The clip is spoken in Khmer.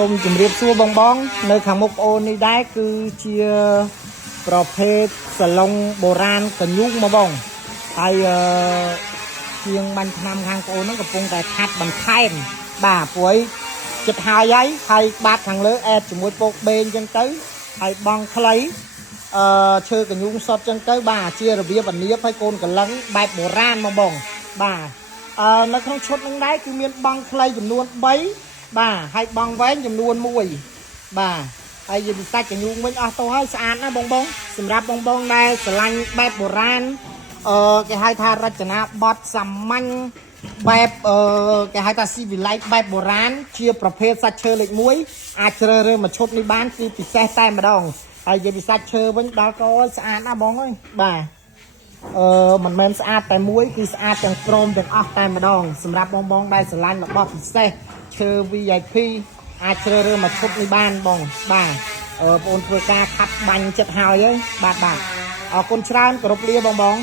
សូមជម្រាបសួរបងនៅខាងមុខអូននេះដែរគឺជាប្រភេទសាឡុងបុរាណកញ្ញូងមកបងហើយជាងបាញ់ឆ្នាំខាងប្អូនហ្នឹងកំពុងតែខាត់បន្ថែមបាទព្រោះចិត្តហើយបាតខាងលើអែតជាមួយពកបេងអញ្ចឹងទៅហើយបងខ្លីឈើកញ្ញូងសតអញ្ចឹងទៅបាទជារបៀបអានៀបហើយកូនកលឹងបែបបុរាណមកបងបាទនៅក្នុងឈុតហ្នឹងដែរគឺមានបងខ្លីចំនួន3បាទហើយបងវែងចំនួន1បាទហើយយើងសាច់កញ្ញូងវិញអស់ទៅហើយស្អាតណាបងសម្រាប់បងដែលស្រឡាញ់បែបបុរាណគេហៅថារចនាបថសាមញ្ញបែបគេហៅថាស៊ីវិល័យបែបបុរាណជាប្រភេទសាច់ឈើលេខ1អាចជ្រើសរើសមួយឈុតនេះបានគឺពិសេសតែម្ដងហើយនិយាយពីសាច់ឈើវិញដល់ក៏ស្អាតណាបងអើយបាទមិនមែនស្អាតតែមួយគឺស្អាតទាំងព្រមទាំងអស់តែម្ដងសម្រាប់បងដែលស្រឡាញ់របស់ពិសេសឈើ VIP អាចជ្រើសរើសមួយឈុតនេះបានបងបាទបងធ្វើការខាត់បាញ់ចិត្តហើយបាទអរគុណច្រើនគោរពលាបង